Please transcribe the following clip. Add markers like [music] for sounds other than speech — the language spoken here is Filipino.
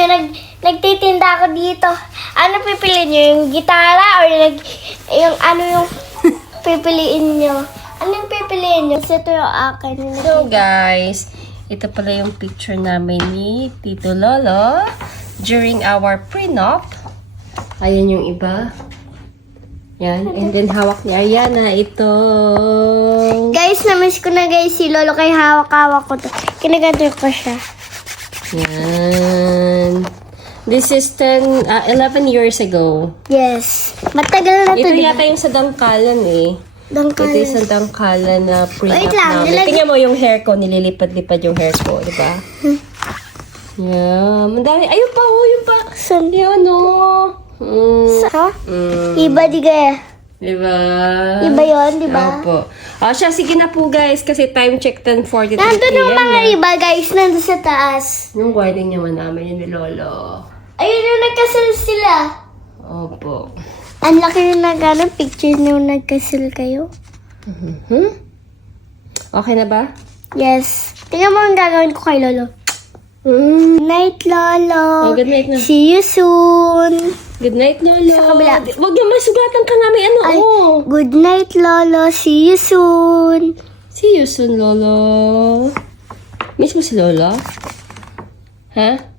nyo, nag, nagtitinda ako dito. Ano pipiliin nyo? Yung gitara or nag, yung ano yung [laughs] pipiliin nyo? Anong pipiliin nyo? Kasi ito yung akin. So guys, ito pala yung picture namin ni Tito Lolo during our prenup. Ayan yung iba. Yan. And then hawak ni Ariana ito. Guys, na-miss ko na guys si Lolo kay hawak-hawak ko to. Kinaganto ko siya. Yan. This is 10, ah, 11 years ago. Yes. Matagal na to, Ito di ba? yata yung sa dangkalan eh. Dangkal. Ito yung sa dangkalan na prenup Wait lang, namin. nilag- Tingnan mo yung hair ko, nililipad-lipad yung hair ko, di ba? Yeah, mandami. Ayun pa, oh, yun pa. Saan? Yun, oh. Mm. Ha? Mm. Iba di kaya? Diba? Iba yun, di ba? Opo. O siya, sige na po guys, kasi time check 10.43 Nandun yung mga na. iba guys, nandun sa taas. Yung guarding naman namin, yun ni Lolo. Ayun yung nagkasal sila. Opo. Ang laki yung nagano picture nung nagkasal kayo. Hmm? Okay na ba? Yes. Tingnan mo ang gagawin ko kay Lolo. Mm. Good night, Lolo. Oh, good night na. See you soon. Good night, Lolo. Sa kabila. Huwag naman sugatan ka nga may ano. Ay, oh. good night, Lolo. See you soon. See you soon, Lolo. Miss mo si Lolo? Ha?